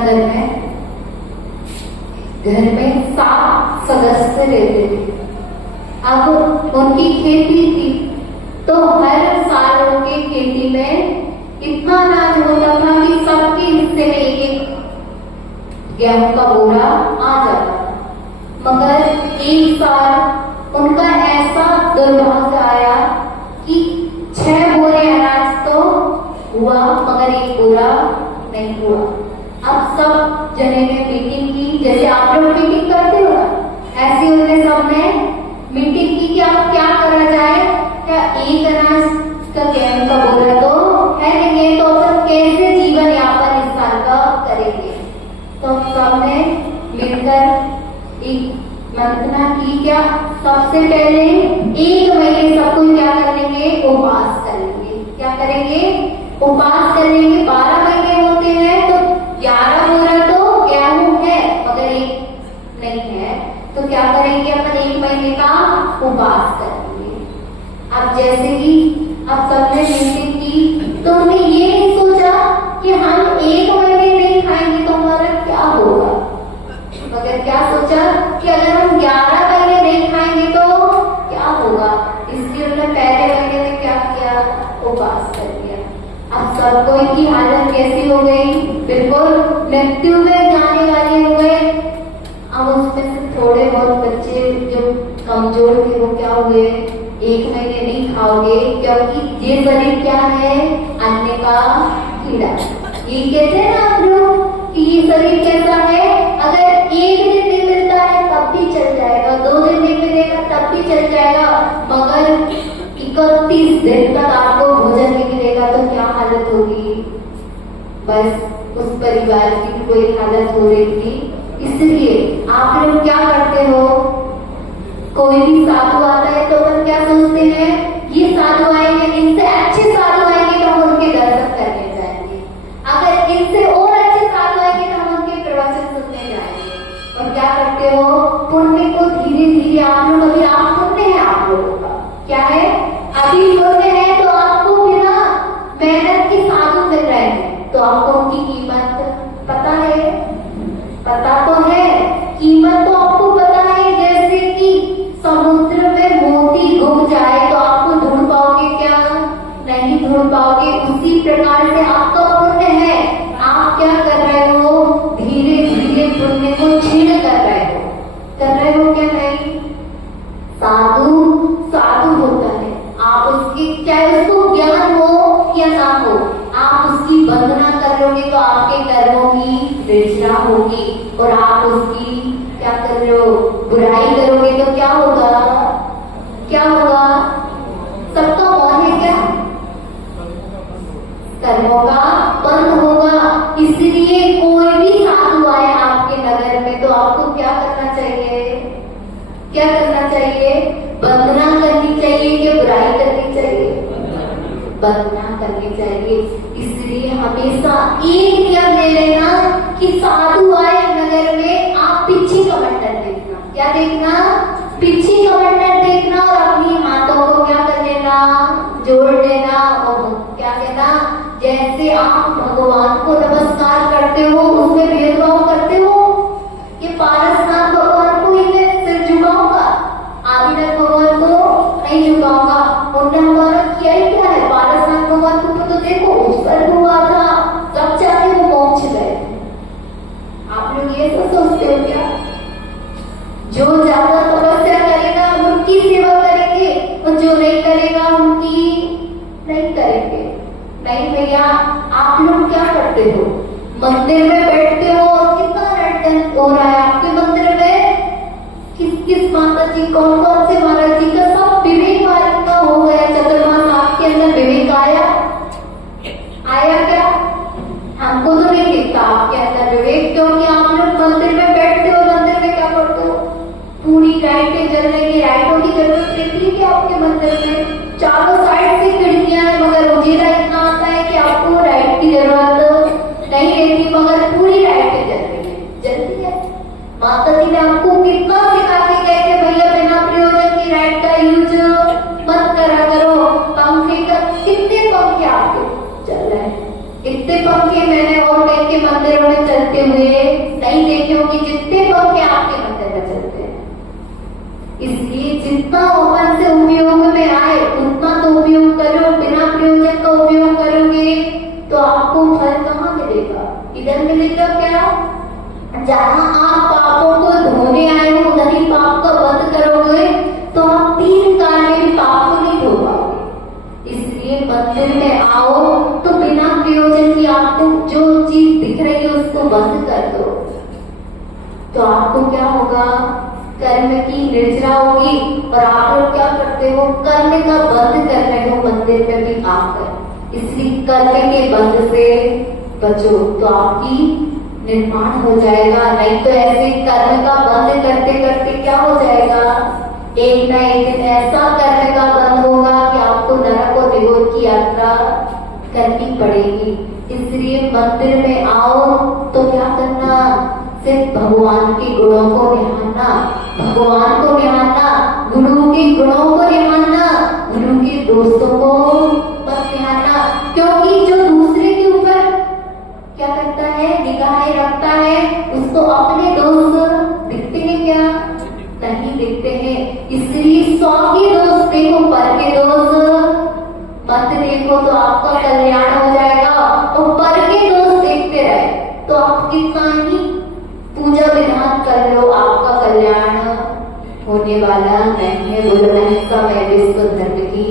नगर में घर में 7 सदस्य रहते थे। अब उनकी खेती थी तो हर साल उनके खेती में इतना अनाज होता था कि सबके हिस्से में एक गेहूं का बोरा आ जाता था। मगर एक साल उनका ऐसा दुर्भाग्य आया कि 6 बोरे अनाज तो हुआ मगर एक बोरा नहीं हुआ। अब सब जने ने मीटिंग की, जैसे आप लोग मीटिंग करते हो ना, ऐसे उन्होंने सबने मीटिंग की कि अब क्या करा जाए, क्या एक अनाज का गेहूं का बोरा तो है नहीं, तो अपन कैसे जीवन यापन इस साल का करेंगे। तो सबने मिलकर एक मंथना की, क्या सबसे पहले 1 महीने सब कोई क्या करेंगे, उपवास करेंगे। क्या करेंगे, उपवास करेंगे। 12 महीने होते हैं तो 11 बोरा तो गेहूं है मगर एक नहीं है, तो क्या करेंगे, अपन 1 महीने का उपवास करेंगे। अब जैसे ही अब सबने मीटिंग की तो उन्होंने ये नहीं सोचा कि हम 1 महीने नहीं खाएंगे तो हमारा क्या होगा, मगर क्या सोचा कि अगर हम 11 महीने नहीं खाएंगे तो क्या होगा। इसलिए उन्होंने पहले महीने में क्या किया, उपवास कर दिया। अब सब कोई की हालत कैसी हो गई, बिल्कुल मृत्यु में जाने वाले हो गए। अब उसमें से थोड़े बहुत बच्चे जो कमजोर थे वो क्या हुए, 1 महीने नहीं खाओगे, क्योंकि ये शरीर क्या है, अन्न का कीड़ा। ये कहते हैं ना आप लोग कि ये शरीर कैसा है, अगर 1 दिन नहीं मिलता है तब भी चल जाएगा, 2 दिन नहीं मिलेगा तब भी चल जाएगा, मगर 31 दिन तक आपको भोजन नहीं मिलेगा तो क्या हालत होगी। बस उस परिवार की कोई हालत हो रही थी। इसलिए आप लोग क्या करते हो, कोई भी साधु आता है तो अपन क्या सोचते हैं, ये साधु आएंगे, इनसे अच्छे साधु आएंगे तो हम उनके दर्शन करने जाएंगे, अगर इनसे और अच्छे साधु आएंगे तो हम उनके प्रवचन सुनने जाएंगे। और क्या करते हो, पुण्य को धीरे धीरे आप लोग, अभी आप पुण्य है आप लोगों का, क्या है अभी पुण्य है, तो आपको बिना मेहनत के साधु मिल रहे हैं, तो आपको उनकी कीमत पता है, पता तो है, कीमत तो आपको पता है। जैसे कि समुद्र में मोती डूब जाए तो आपको ढूंढ पाओगे क्या, नहीं ढूंढ पाओगे। उसी प्रकार से आपका पुण्य है, आप क्या कर रहे हो, धीरे धीरे पुण्य को क्षीण कर रहे हो, क्या नहीं। साधु साधु होता है, आप उसकी चाहे उसको ज्ञान हो या ना हो, आप उसकी वंदना करोगे तो आपके कर्मों की विरचना होगी, और आप उसकी क्या कर रहे हो, बुराई करोगे तो क्या होगा, क्या होगा, सबका मौन है क्या, कर्मों का बंद होगा। इसलिए कोई भी साधु आए आपके नगर में तो आपको क्या करना चाहिए, क्या करना चाहिए, वंदना करनी चाहिए कि बुराई करनी चाहिए, वंदना करनी चाहिए। इसलिए हमेशा एक नियम ले लेना कि साधु आए नगर में, आप पिछी का बंटन देखना, क्या देखना, पिछी का बंटन देखना, और अपनी हाथों को क्या कर लेना, जोड़ लेना, और क्या कहना, जैसे आप भगवान को नमस्कार करते हो उसमें भेदभाव करते हो, ये पारसनाथ भगवान को ही मैं सिर झुकाऊंगा, आदिनाथ भगवान को नहीं झुकाऊंगा, उन्होंने हमारा किया ही क्या है, पारसनाथ भगवान को तो देखो उत्सर्ग हुआ था, तब जाके वो मोक्ष गए। आप लोग ये तो सोचते हो क्या, जो ज्यादा तपस्या करेगा उनकी सेवा करेंगे, और जो नहीं करेगा उनकी नहीं करेंगे। नहीं भैया, आप लोग क्या करते हो, मंदिर में बैठते हो और कितना रटन हो रहा है आपके मंदिर में, किस किस माता जी, कौन कौन से महाराज जी का सब विवेक का हो गया, चतुर्मास आपके अंदर विवेक आया, आया क्या, हमको तो नहीं दिखता आपके अंदर विवेक, क्योंकि आप लोग मंदिर में बैठते हो, मंदिर में क्या करते हो, पूरी लाइटें जल रही है, लाइटों की जरूरत रहती है कि आपके मंदिर में चारों साइड से खिड़कियां हैं, मगर उजेला इतना आता है कि आपको लाइट की जरूरत नहीं रहती, मगर पूरी लाइटें जल रही है, जलती है। माता जी ने आपको कितना सिखा के गए थे, भैया बिना प्रयोजन की लाइट का यूज मत करा करो, पंखे का, कितने पंखे आपके चल रहे हैं, इतने पंखे मैंने और कहीं के मंदिरों में चलते हुए नहीं देखे होंगे जितने पंखे आपके मंदिर में चलते हैं। इसलिए जितना ओपन से उपयोग में आए उतना तो उपयोग करो, बिना प्रयोजन का उपयोग करोगे तो आपको फल कहाँ मिलेगा? इधर मिलेगा क्या? जहां आप पापों को धोने आए हो उधर ही पाप का वध करोगे तो आप 3 काल में भी पाप को नहीं धो पाओगे। इसलिए मंदिर में आओ तो बिना प्रयोजन की आपको जो चीज दिख रही है उसको बंद कर दो, तो आपको क्या होगा? कर्म की निर्जरा होगी। और आप लोग क्या करते हो? कर्म का बंध कर रहे हो मंदिर में भी आकर, इसलिए कर्म के बंध से बचो तो आपकी निर्माण हो जाएगा। नहीं तो ऐसे कर्म का बंद करते करते क्या हो जाएगा? एक ना एक दिन ऐसा कर्म का बंद होगा कि आपको नरक और निगोर की यात्रा करनी पड़ेगी। इसलिए मंदिर में आओ तो क्या करना? सिर्फ भगवान के गुणों को निहारना, भगवान को निहारना, गुरु के गुणों को निहारना, गुरु के दोस्तों को मत निहारना। क्योंकि जो दूसरे के ऊपर क्या करता है? निगाहें रखता है, उसको अपने दोस्त दिखते हैं क्या? नहीं दिखते हैं। इसलिए 100 के दोस्त देखो, पर के दोस्त मत देखो तो आपका कल्याण हो जाएगा। और पर के दोस्त देखते रहे तो आप कितना ही पूजा विधान कर लो, आपका कल्याण होने वाला नहीं है। बोलो अहिंसा में विश्व धर्म की